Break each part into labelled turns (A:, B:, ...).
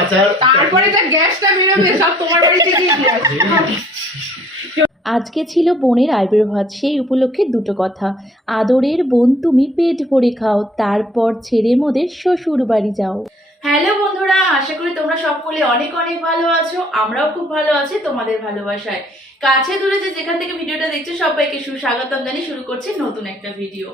A: আচার
B: তারপরে যা গ্যাসটা বেরোবে সব তোমার বাড়ি থেকেই
C: আজকে ছিল বোনের আবির্ভাব সেই উপলক্ষে দুটো কথা। আদরের বোন তুমি পেট ভরে খাও তারপর ছেড়ে মোদের শ্বশুর বাড়ি যাও। হ্যালো বন্ধুরা, আশা করি তোমরা সকলে অনেক অনেক ভালো আছো, আমরাও খুব ভালো আছি তোমাদের ভালোবাসায়। কাছে দূরে যে যেখান থেকে ভিডিওটা দেখছ, সবাইকে সুস্বাগতম জানিয়ে শুরু করছি নতুন একটা ভিডিও।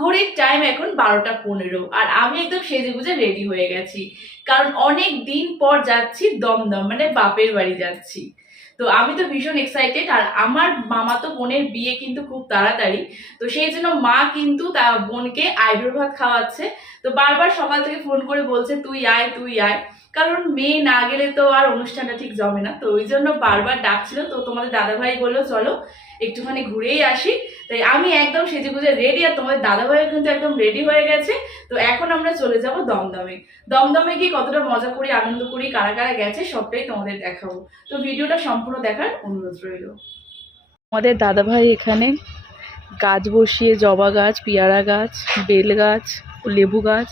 C: ঘড়ির টাইম এখন বারোটা পনেরো, আর আমি একদম সেজে গুজে রেডি হয়ে গেছি। কারণ অনেক দিন পর যাচ্ছি, দমদম মানে বাপের বাড়ি যাচ্ছি। তো আমি তো ভীষণ এক্সাইটেড আর আমার মামা তো বোনের বিয়ে কিন্তু খুব তাড়াতাড়ি। তো সেই জন্য মা কিন্তু তার বোনকে আইব্রো ভাত খাওয়াচ্ছে। তো বারবার সকাল থেকে ফোন করে বলছে, তুই আয় তুই আয়। কারণ মেয়ে না গেলে তো আর অনুষ্ঠানটা ঠিক জমে না। তো ওই জন্য বারবার ডাকছিল। তো তোমাদের দাদাভাই বলল, চলো। একটুখানি ঘুরেই আসি। তাই আমি একদম সেজে গুজে রেডি আর তোমাদের দাদাভাই কিন্তু একদম রেডি হয়ে গেছে। তো এখন আমরা চলে যাব দমদমে। দমদমে গিয়ে কতটা মজা করি, আনন্দ করি, কারা কারা গেছে সবটাই তোমাদের দেখাবো। তো ভিডিওটা সম্পূর্ণ দেখার অনুরোধ রইল। আমাদের দাদাভাই এখানে গাছ বসিয়ে, জবা গাছ, পেয়ারা গাছ, বেল গাছ, লেবু গাছ,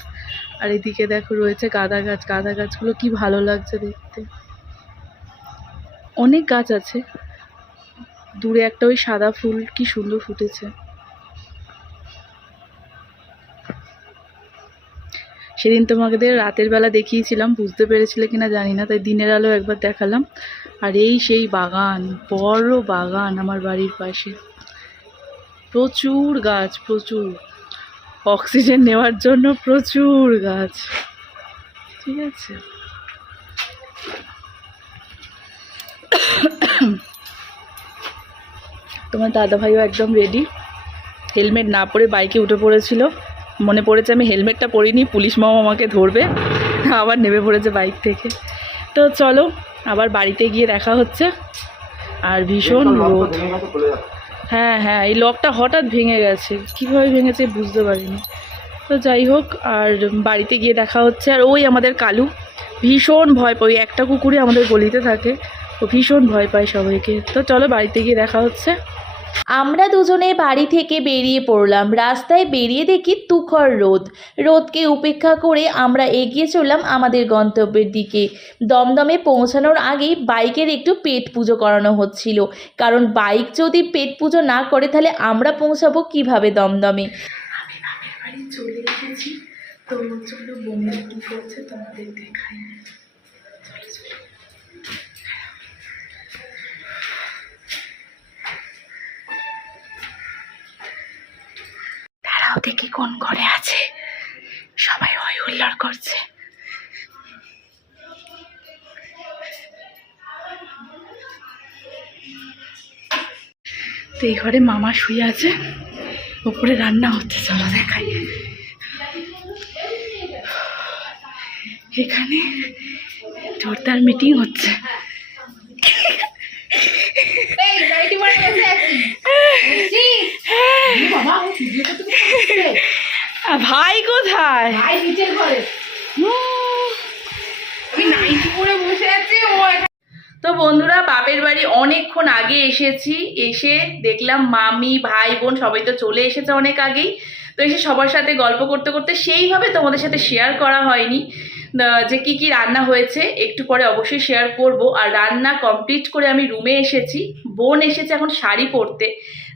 C: আর এদিকে দেখো রয়েছে গাঁদা গাছ। গাঁদা গাছগুলো কি ভালো লাগছে দেখতে। অনেক গাছ আছে। দূরে একটা ওই সাদা ফুল কি সুন্দর ফুটেছে। সেদিন তোমাদের রাতের বেলা দেখিয়েছিলাম, বুঝতে পেরেছিলে কিনা জানি না, তাই দিনের আলো একবার দেখালাম। আর এই সেই বাগান, বড় বাগান আমার বাড়ির পাশে। প্রচুর গাছ, প্রচুর। অক্সিজেন নেওয়ার জন্য প্রচুর গাছ। ঠিক আছে? তোমার দাদা ভাইও একদম রেডি হেলমেট না পরে বাইকে উঠে পড়েছিল। মনে পড়েছে আমি হেলমেটটা পরিনি পুলিশ মামা আমাকে ধরবে। আবার নেমে পড়েছে বাইক থেকে। তো চলো আবার বাড়িতে গিয়ে দেখা হচ্ছে। আর ভীষণ রোদ। হ্যাঁ হ্যাঁ এই লকটা হঠাৎ ভেঙে গেছে। কীভাবে ভেঙেছে বুঝতে পারিনি। তো যাই হোক আর বাড়িতে গিয়ে দেখা হচ্ছে। আর ওই আমাদের কালু ভীষণ ভয় পায়। ওই একটা কুকুরই আমাদের গলিতে থাকে। ও ভীষণ ভয় পায় সবাইকে। তো চলো বাড়িতে গিয়ে দেখা হচ্ছে। আমরা দুজনে বাড়ি থেকে বেরিয়ে পড়লাম। রাস্তায় বেরিয়ে দেখি তুখর রোদ। রোদকে উপেক্ষা করে আমরা এগিয়ে চললাম আমাদের গন্তব্যের দিকে। দমদমে পৌঁছানোর আগেই বাইকের একটু পেট পুজো করানো হচ্ছিল। কারণ বাইক যদি পেট পুজো না করে তাহলে আমরা পৌঁছাবো কীভাবে দমদমে? চলে এসেছি। কী করছে তোমাদের কোন ঘরে আছে? সবাই হয় হুল্লার করছে। তো এই ঘরে মামা শুয়ে আছে? উপরে রান্না হচ্ছে, চলো দেখাই। এখানে জোরদার মিটিং হচ্ছে
B: এই, গাড়িটি পরে বসে আছি। বলছি, এ বাবা, ও ভিডিও করতে
C: ভাই কোথায়?
B: ভাই নিচের ঘরে। আমি নাইটি পরে বসে আছি, ও
C: তো বন্ধুরা বাপের বাড়ি অনেকক্ষণ আগে এসেছি। এসে দেখলাম মামি ভাই বোন সবাই তো চলে এসেছে অনেক আগেই। তো এসে সবার সাথে গল্প করতে করতে সেইভাবে তোমাদের সাথে শেয়ার করা হয়নি। যে কি কি রান্না হয়েছে, একটু পরে অবশ্যই শেয়ার করব। আর রান্না কমপ্লিট করে আমি রুমে এসেছি। বোন এসেছে এখন শাড়ি পরতে।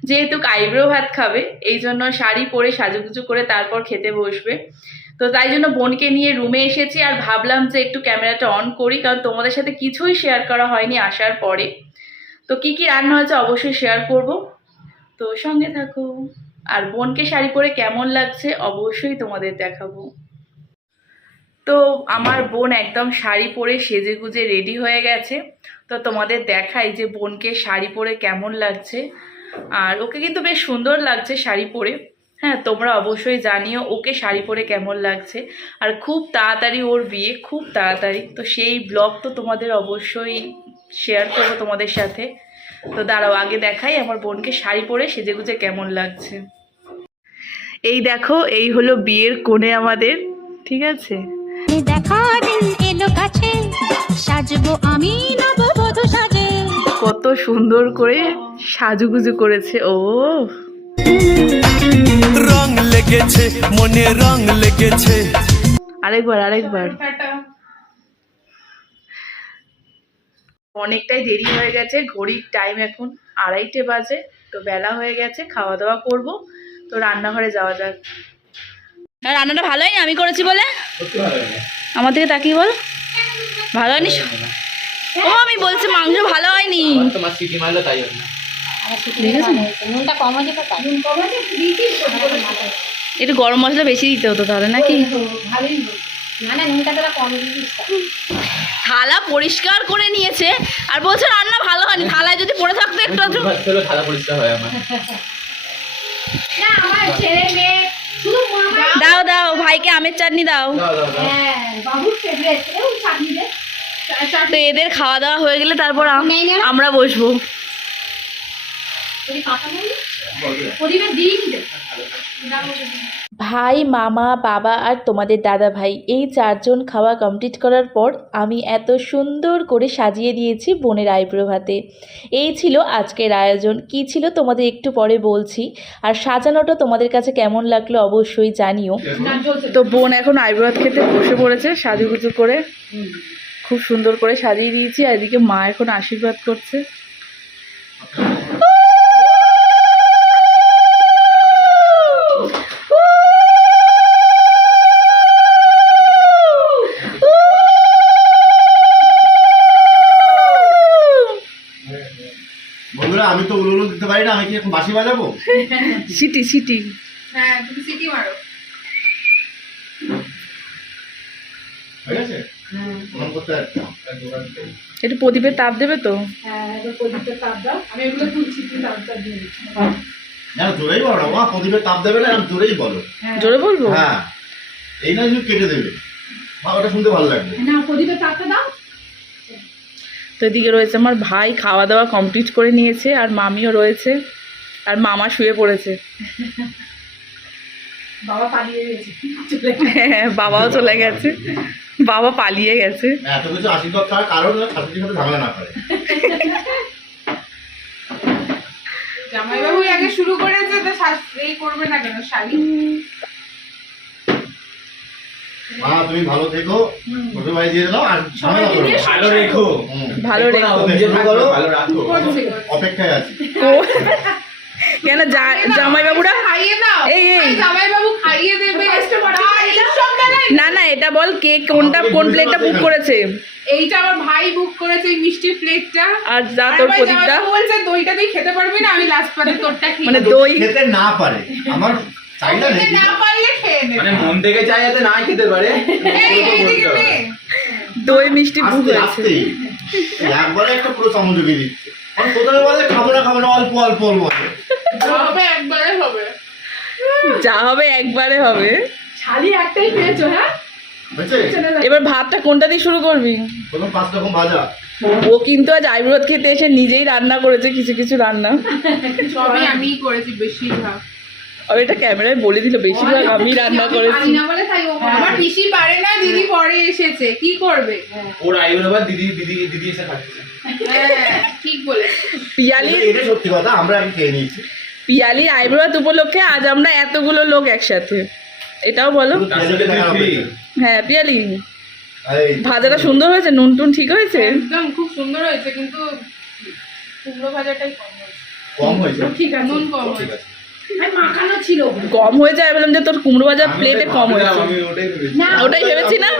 C: যেহেতু আইব্রো ভাত খাবে, এই জন্য শাড়ি পরে সাজুগুজু করে তারপর খেতে বসবে। তো তাই জন্য বোনকে নিয়ে রুমে এসেছি আর ভাবলাম যে একটু ক্যামেরাটা অন করি, কারণ তোমাদের সাথে কিছুই শেয়ার করা হয়নি আসার পরে। তো কি কি রান্না হয়েছে অবশ্যই শেয়ার করব। তো সঙ্গে থাকো। আর বোনকে শাড়ি পরে কেমন লাগছে অবশ্যই তোমাদের দেখাবো। তো আমার বোন একদম শাড়ি পরে সেজে গুজে রেডি হয়ে গেছে। তো তোমাদের দেখাই যে বোনকে শাড়ি পরে কেমন লাগছে। আর ওকে কিন্তু বেশ সুন্দর লাগছে শাড়ি পরে। হ্যাঁ তোমরা অবশ্যই জানিও ওকে শাড়ি পরে কেমন লাগছে। আর খুব তাড়াতাড়ি ওর বিয়ে, খুব তাড়াতাড়ি। তো সেই ব্লগ তো তোমাদের অবশ্যই শেয়ার করব তোমাদের সাথে। তো দাঁড়াও, আগে দেখাই আমার বোনকে শাড়ি পরে সেজে গুজে কেমন লাগছে। এই দেখো, এই হলো বিয়ের কোণে আমাদের, ঠিক আছে?
D: দেখা দিন এলো কাছে। সাজবো আমি নববধূ সাজে।
C: কত সুন্দর করে সাজুগুজু করেছে ও।
E: রং লেগেছে মনে রং লেগেছে।
C: আরেকবার আরেকবার। অনেকটাই দেরি হয়ে গেছে ঘড়ির টাইম এখন আড়াইটে বাজে তো বেলা হয়ে গেছে খাওয়া দাওয়া করব। তো রান্নাঘরে যাওয়া যাক। আর রান্নাটা ভালো হয়নি আমি করেছি বলে? আমার দিকে তাকিয়ে বল। ভালো হয়নি? ও আমি বলছি মাংস ভালো হয়নি। একটু গরম মশলা বেশি দিতে হতো তাহলে নাকি?
B: ভালোই না না নুনটা তোরা কম দিয়েছিস
C: থালা পরিষ্কার করে নিয়েছে আর বলছে রান্না ভালো হয়নি। থালায় যদি পড়ে থাকতো একটু আধটু।
A: থালা পরিষ্কার হয় আমার।
B: না আমার ছেলে মেয়ে
C: দাও দাও ভাইকে আমের চাটনি দাও।
B: হ্যাঁ বাবুর ফেভারিট এও চাটনি দে।
C: তো এদের খাওয়া দাওয়া হয়ে গেলে তারপর? আমরা বসবো।
B: পরিবার দিই
C: ভাই, মামা, বাবা আর তোমাদের দাদা ভাই এই চারজন খাওয়া কমপ্লিট করার পর আমি এত সুন্দর করে সাজিয়ে দিয়েছি বোনের আইব্রো ভাতে। এই ছিল আজকের আয়োজন। কি ছিল তোমাদের একটু পরে বলছি। আর সাজানোটা তোমাদের কাছে কেমন লাগল অবশ্যই জানিও। তো বোন এখন আইব্রো ভাত খেতে বসে পড়েছে সাজুগুজু করে। খুব সুন্দর করে সাজিয়ে দিয়েছি। আর এদিকে মা এখন আশীর্বাদ করছে
F: বন্ধুরা আমি তো উলুলু দিতে পারি না আমি কি এখন বাঁশি বাজাবো?
C: City city.
B: হ্যাঁ তুমি সিটি মারো।
F: একটা
C: প্রদীপের তাপ দেবে তো?
B: হ্যাঁ
F: জোরেই বলো মা প্রদীপের তাপ দেবে না আমি জোরেই বলো।
C: জোরে বলব?
F: হ্যাঁ। এই না কেটে দেবে। মা ওটা শুনতে ভালো লাগবে।
B: না প্রদীপের তাপটা দাও
C: তো এদিকে রয়েছে আমার ভাই খাওয়া দাওয়া কমপ্লিট করে নিয়েছে আর মামিও রয়েছে আর মামা শুয়ে পড়েছে।
B: বাবা পালিয়ে গেছে।
C: হ্যাঁ, বাবাও চলে গেছে। বাবা পালিয়ে গেছে।
G: জামাইবাবু আগে শুরু করেছে তো শাস্ত্রেই করবে না কেন শাড়ি?
F: মা তুমি ভালো থেকো। শ্বশুর বাড়ি দিয়ে দাও আর ঝামেলা করো না।
A: ভালো রেখো।
C: ভালো রে
F: অপেক্ষা করো
A: ভালো রাখো।
F: অপেক্ষায় আছি।
C: কেন জা- জামাইবাবুরা?
G: খাইয়ে দাও।
C: এই, এই।
G: এই জামাইবাবু খাইয়ে দেবে। তাই এইসব বেলায়
C: না না এটা বল কে কোনটা কোন প্লেটটা বুক করেছে?
G: এইটা আমার ভাই বুক করেছে মিষ্টির প্লেটটা
C: আর যা তোর
G: ভাই
C: প্রদীপটা?
G: বলছে দইটা তুই খেতে পারবি না আমি লাস্ট পাতে তোরটা খেয়ে
C: মানে দই
F: খেতে না পারে। আমার চাহিদা নেই
G: না পারলে খেয়ে নেবে।
A: মানে মন থেকে চাই যাতে নাই খেতে পারে।
G: এই এইদিকে নে।
C: দই মিষ্টি বুক
F: আস্তে একবারে একটা পুরো চামচ ঢুকিয়ে দিচ্ছে। কারণ প্রথমে বলে খাব না খাব না অল্প অল্প অল্প অল্প।
G: হবে একবারে হবে।
C: যা হবে একবারে হবে।
B: শালি একটাই পেয়েছ হ্যাঁ?
C: এবার ভাতটা কোনটা দিয়ে শুরু করবি?
F: প্রথম পাঁচ রকম ভাজা।
C: ও কিন্তু আজ আইব্রোদ খেতে এসে নিজেই রান্না করেছে কিছু কিছু রান্না।
G: সবই আমিই করেছি বেশিরভাগ।
C: আর এটা ক্যামেরায় বলে দিল বেশিরভাগ আমি রান্না করেছি।
B: পারি না বলে তাই ও
G: আমার পিসি পারে না দিদি পরে এসেছে কি করবে?
A: ওর আইবন আবার দিদি দিদি দিদি এসে খাচ্ছে।
G: হ্যাঁ ঠিক বলে
C: পিয়ালি
F: এটা- সত্যি কথা আমরা আগে খেয়ে নিয়েছি।
C: পিয়ালি উপলক্ষে আজ আমরা এতগুলো লোক একসাথে। এটাও বলো। হ্যাঁ পিয়ালি। ভাজাটা সুন্দর হয়েছে নুন টুন ঠিক হয়েছে?
G: একদম খুব সুন্দর হয়েছে কিন্তু কুমড়ো ভাজাটাই কম হয়েছে।
F: কম হয়েছে?
B: ঠিক আছে
G: নুন কম হয়েছে।
B: মাখানো ছিল।
C: কম হয়ে যায় বললাম যে তোর কুমড়ো ভাজা প্লেটে কম হয়েছে।
A: ওটাই ভেবেছি।
B: না।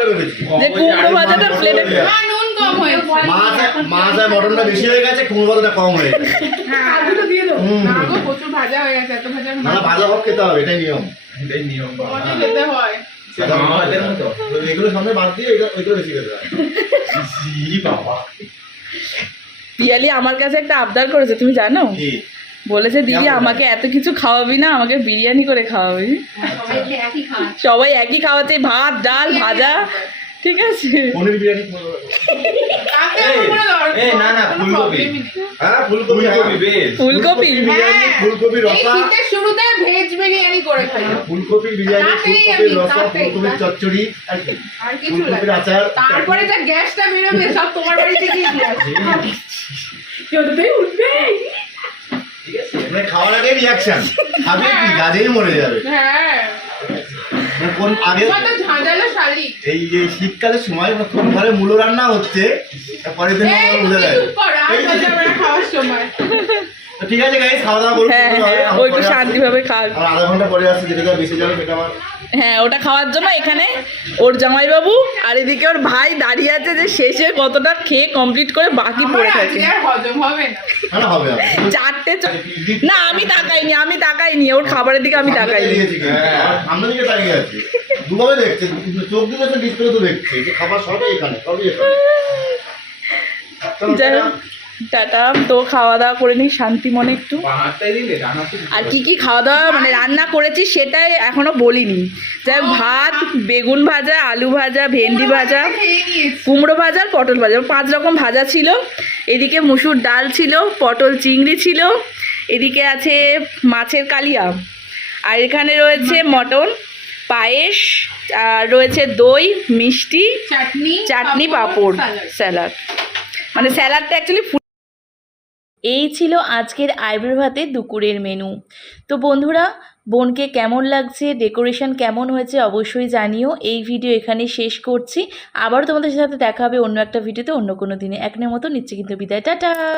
C: যে কুমড়ো ভাজাটা প্লেটে
G: নুন কম হয়েছে।
F: মাছ মাছ আর মটনটা বেশি হয়ে গেছে কুমড়ো ভাজাটা কম হয়ে গেছে।
G: হ্যাঁ
B: আলুটা দিয়ে দেবো
G: না গো প্রচুর ভাজা হয়ে গেছে এত ভাজা
F: না না, ভাজা ভাব খেতে হবে এটাই নিয়ম।
A: এটাই নিয়ম বাবা।
G: খেতে হয়?
A: সে মামা ভাতের মতো।
F: এগুলো সামনে বাদ দিয়ে ওইগুলো বেশি খেতে হবে
A: বাবা।
C: পিয়ালি আমার কাছে একটা আবদার করেছে তুমি জানো? বলেছে দিদি আমাকে এত কিছু খাওয়াবি না আমাকে বিরিয়ানি করে খাওয়াবি। সবাই একই খাওয়াতে ভাত ডাল ভাজা ঠিক আছে।
A: ফুলকপি।
F: হ্যাঁ ফুলকপি হ্যাঁ।
A: ফুলকপি
G: হ্যাঁ।
F: রসা।
G: শুরুতে ভেজ বিরিয়ানি করে খাই।
F: ফুলকপি বিরিয়ানি ফুলকপির রসা ফুলকপির চচ্চড়ি আর কি?
G: কিছু
F: আচার।
G: তারপরে যা গ্যাসটা বেরোবে সব তোমার
B: উঠবে।
F: মানে খাওয়ার আগে রিয়াকশন খাবে কি গাজেই মরে যাবে?
G: হ্যাঁ।
F: মানে কোন আগে এই যে শীতকালের সময় কোন ঘরে মূলো রান্না হচ্ছে পরের দিন ভুলে যায়
G: খাওয়ার সময়।
F: ঠিক আছে গাইস খাওয়া দাওয়া করুন
C: হ্যাঁ হ্যাঁ ও একটু শান্তিভাবে খাক।
F: আর আধা ঘণ্টা পরে আসছে যেটা বেশি যাবে সেটা আমার
C: হ্যাঁ ওটা খাওয়ার জন্য এখানে ওর জামাইবাবু আর এদিকে ওর ভাই দাঁড়িয়ে আছে যে শেষে কতটা খেয়ে কমপ্লিট করে বাকি পড়ে থাকে
G: আজকে আর হজম হবে না।
F: হ্যাঁ হবে হবে
C: চারটে চ- না আমি তাকাইনি আমি তাকাইনি ওর খাবারের দিকে আমি তাকাইনি।
F: দাঁড়িয়েছি সামনে দিকে দাঁড়িয়ে আছে। দুভাবে দেখছে চোখ দিয়ে দেখছে ডিসপ্লে তো দেখছে খাবার সবই এখানে সবই এখানে।
C: যাই হোক, টাটা তো খাওয়া দাওয়া করে নিই শান্তি মনে একটু। আর কি কি খাওয়া দাওয়া মানে রান্না করেছি সেটাই এখনও বলিনি। যাই হোক, ভাত বেগুন ভাজা আলু ভাজা ভেন্ডি ভাজা কুমড়ো ভাজা আর পটল ভাজা। পাঁচ রকম ভাজা ছিল। এদিকে মুসুর ডাল ছিল পটল চিংড়ি ছিল এদিকে আছে মাছের কালিয়া। আর এখানে রয়েছে মটন পায়েস আর রয়েছে দই মিষ্টি
G: চাটনি
C: চাটনি পাঁপড়
G: স্যালাড।
C: স্যালাড। মানে স্যালাডটা অ্যাকচুয়ালি এই ছিল আজকের আইব্রো ভাতে দুপুরের মেনু। তো বন্ধুরা, বোনকে কেমন লাগছে, ডেকোরেশন কেমন হয়েছে অবশ্যই জানিও। এই ভিডিও এখানে শেষ করছি। আবার তোমাদের সাথে দেখা হবে অন্য একটা ভিডিওতে অন্য কোনো দিনে। এখনের মতো নিচ্ছে কিন্তু বিদায়। টাটা!